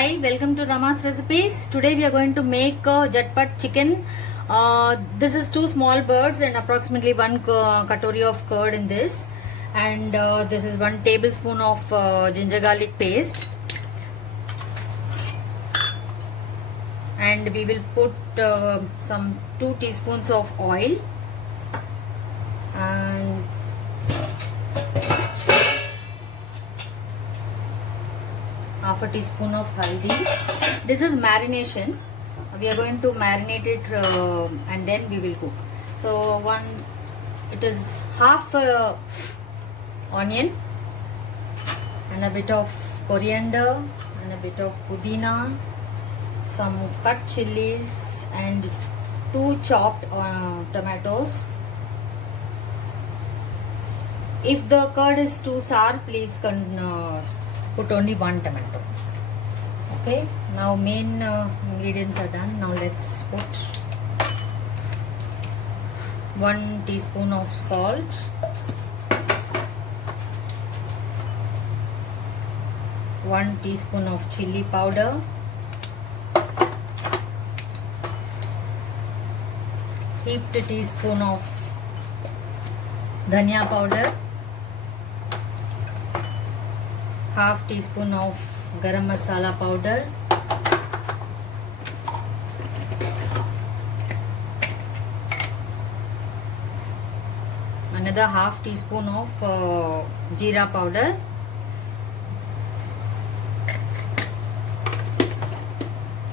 Hi, welcome to Rama's Recipes. Today we are going to make Jatpat chicken. This is 2 small birds and approximately 1 katori of curd in this. And this is 1 tablespoon of ginger garlic paste. And we will put some 2 teaspoons of oil. And half a teaspoon of haldi. This is marination. We are going to marinate it and then we will cook. So it is half onion and a bit of coriander and a bit of pudina, some cut chilies and 2 chopped tomatoes. If the curd is too sour, please put only 1 tomato. Okay, now main ingredients are done. Now let's put 1 teaspoon of salt, 1 teaspoon of chili powder, heaped a teaspoon of dhania powder, half teaspoon of garam masala powder, another half teaspoon of jeera powder,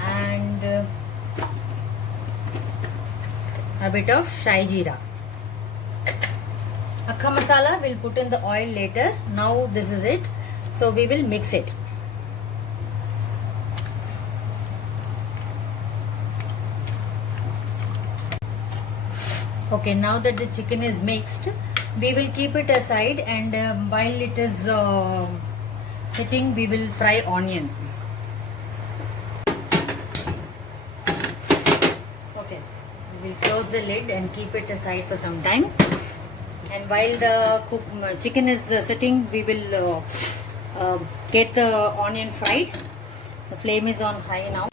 and a bit of shai jeera. Akha masala we'll put in the oil later. Now this is it. So we will mix it. Okay, now that the chicken is mixed, we will keep it aside, and while it is sitting, we will fry onion. Okay, we will close the lid and keep it aside for some time. And while the chicken is sitting, we will get the onion fried. The flame is on high now.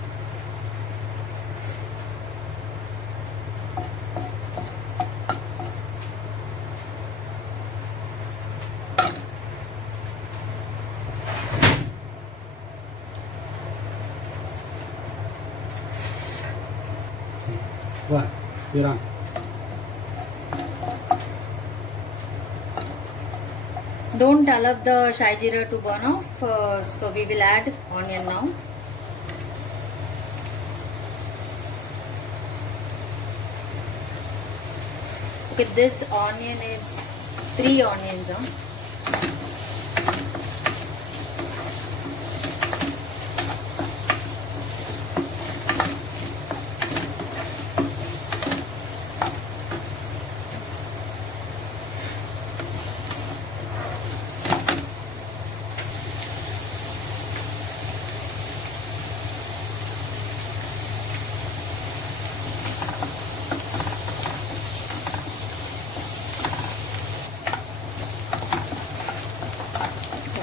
What? You're on. Don't allow the shai jeera to burn off, so we will add onion now. Okay, this onion is 3 onions.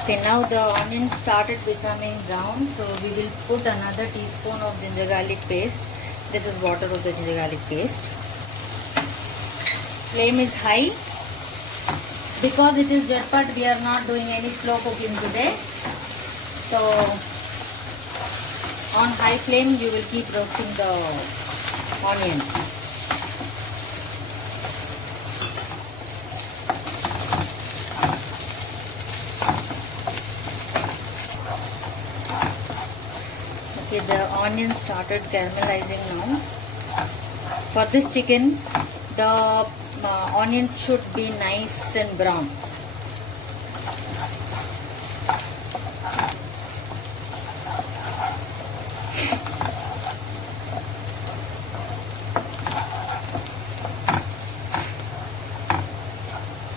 Okay, now the onion started becoming brown, so we will put another teaspoon of ginger garlic paste. This is water of the ginger garlic paste. Flame is high. Because it is Jatpat, we are not doing any slow cooking today. So on high flame you will keep roasting the onion. Okay, the onion started caramelizing now. For this chicken, the onion should be nice and brown.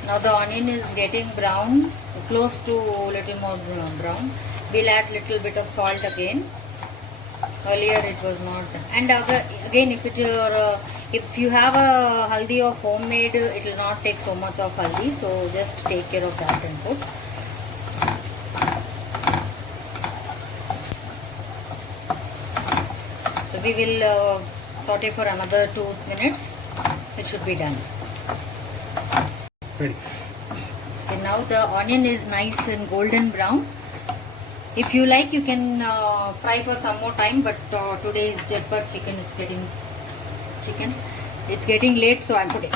Now the onion is getting brown, close to a little more brown. We'll add little bit of salt again. Earlier it was not. And again, if you have a haldi of homemade, it will not take so much of haldi. So just take care of that and put. we will saute for another 2 minutes. It should be done. Ready. Okay, now the onion is nice and golden brown. If you like, you can fry for some more time, but today is Jetpad chicken. It's getting late, so I'm putting.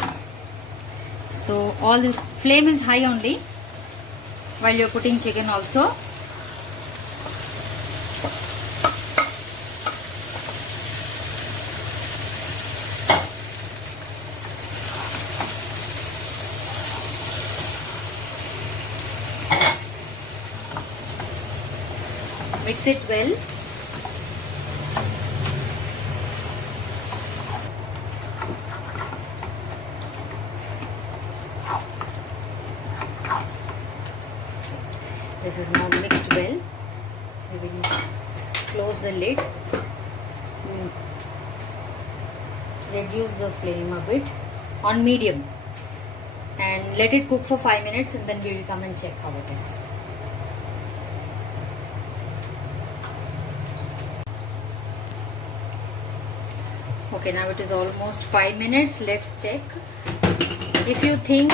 So all this flame is high only while you're putting chicken also. Mix it well. This is now mixed well. We will close the lid. Reduce the flame a bit on medium and let it cook for 5 minutes, and then we will come and check how it is. Okay, now it is almost 5 minutes. Let's check. If you think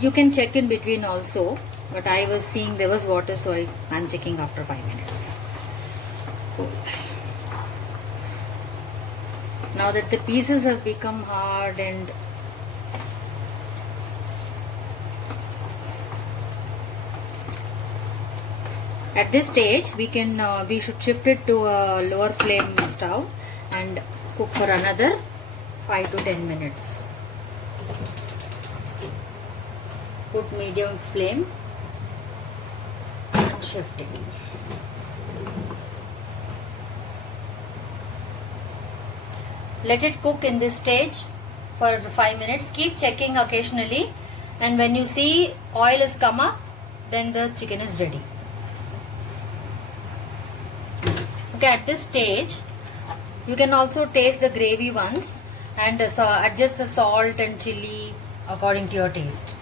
you can check in between also, but I was seeing there was water, so I'm checking after 5 minutes. Cool. Now that the pieces have become hard and at this stage we should shift it to a lower flame stove and cook for another 5 to 10 minutes. Put medium flame and shift it. Let it cook in this stage for 5 minutes. Keep checking occasionally, and when you see oil has come up, then the chicken is ready. Okay, at this stage you can also taste the gravy once and adjust the salt and chili according to your taste.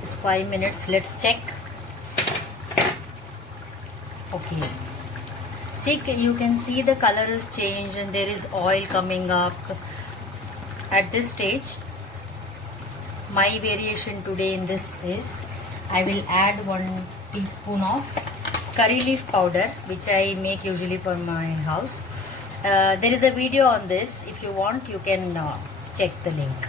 It's 5 minutes. Let's check. Okay, see, you can see the color has changed and there is oil coming up. At this stage, my variation today in this is I will add 1 teaspoon of curry leaf powder, which I make usually for my house. There is a video on this. If you want, you can check the link.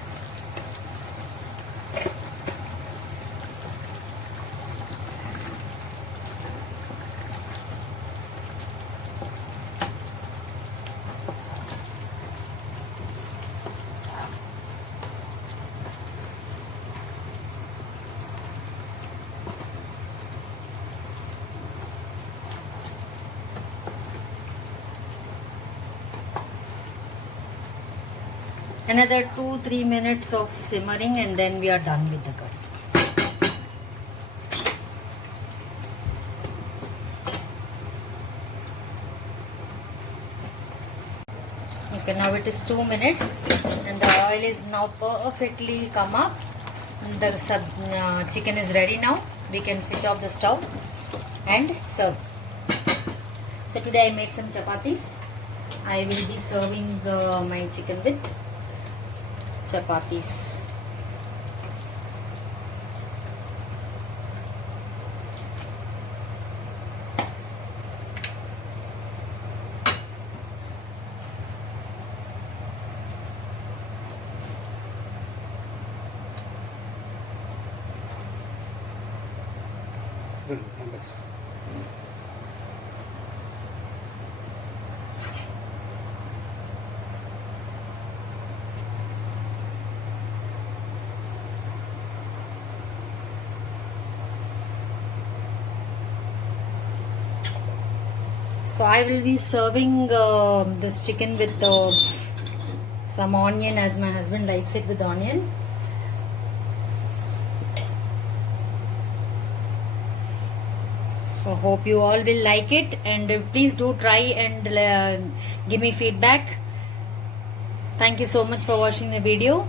Another 2-3 minutes of simmering, and then we are done with the curry. Okay, now it is 2 minutes and the oil is now perfectly come up. The chicken is ready now. We can switch off the stove and serve. So today I made some chapatis. I will be serving my chicken with chapatis. Bas. So I will be serving this chicken with some onion, as my husband likes it with onion. So hope you all will like it, and please do try and give me feedback. Thank you so much for watching the video.